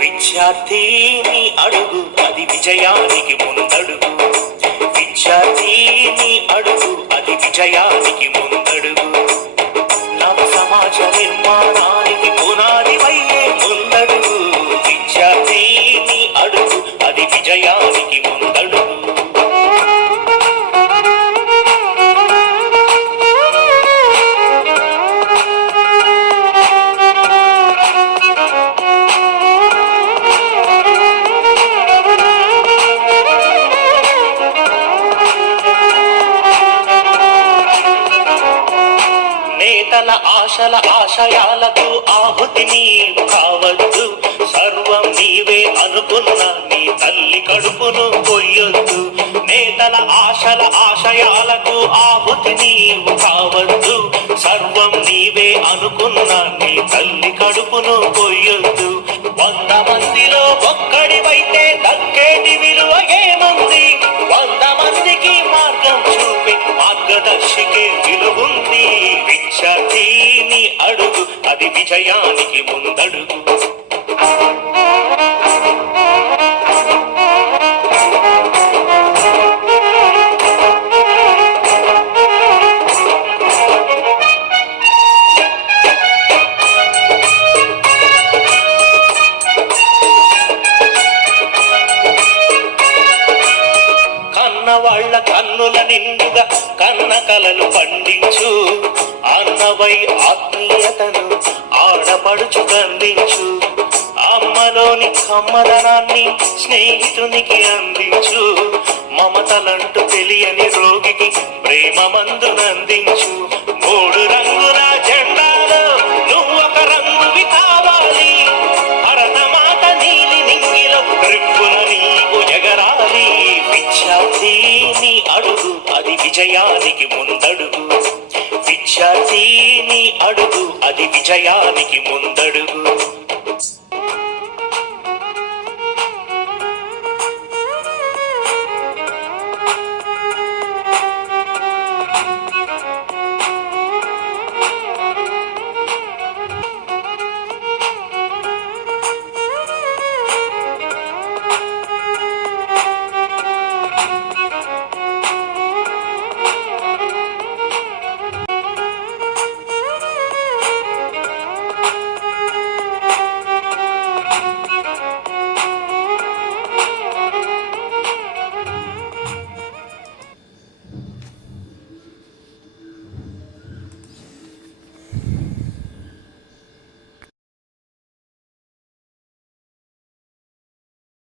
విద్యార్థిని అడుగు అది విజయానికి ముందడుగు. విద్యార్థిని అడుగు అది విజయానికి ముందడుగు. నవ సమాజ నిర్మాణానికి పునాది వయ్యే ముందడుగు. విద్యార్థిని అడుగు అది విజయానికి ముందడుగు. నేతల ఆశల ఆశయాలకు ఆహుతి నీవు కావద్దు. సర్వం నీవే అనుకున్న నీ తల్లి కడుపును కొయ్యొద్దు. నేతల ఆశల ఆశయాలకు ఆహుతి నీవు కావద్దు. సర్వం నీవే అనుకున్న నీ తల్లి కడుపును కొయ్యొద్దు. 100 మందిలో ఒక్కడివైతే దక్కేటి విలువ ఏముంది? 100 మందికి మార్గం చూపే మార్గదర్శికే విలువుంది. విద్యార్థిని అడుగు అది విజయానికి ముందడుగు. కన్నవాళ్ల కన్నుల నిండుగా కన్న కలలు పండించు. అన్నవై ఆత్మీయతను ఆడపడుచు కందించు. అమ్మలోని కమ్మదనాన్ని స్నేహితునికి అందించు. మమతలంటూ తెలియని రోగికి ప్రేమ మందునందించు. 3 రంగుల జెండాలో నువ్వొక రంగువి కావాలి. భరతమాత నీలి నింగిలో రిప్పున నీకు ఎగరాలి. విద్యార్థిని అడుగు అది విజయానికి ముందడుగు. విద్యార్థిని అడుగు అది విజయానికి ముందడుగు.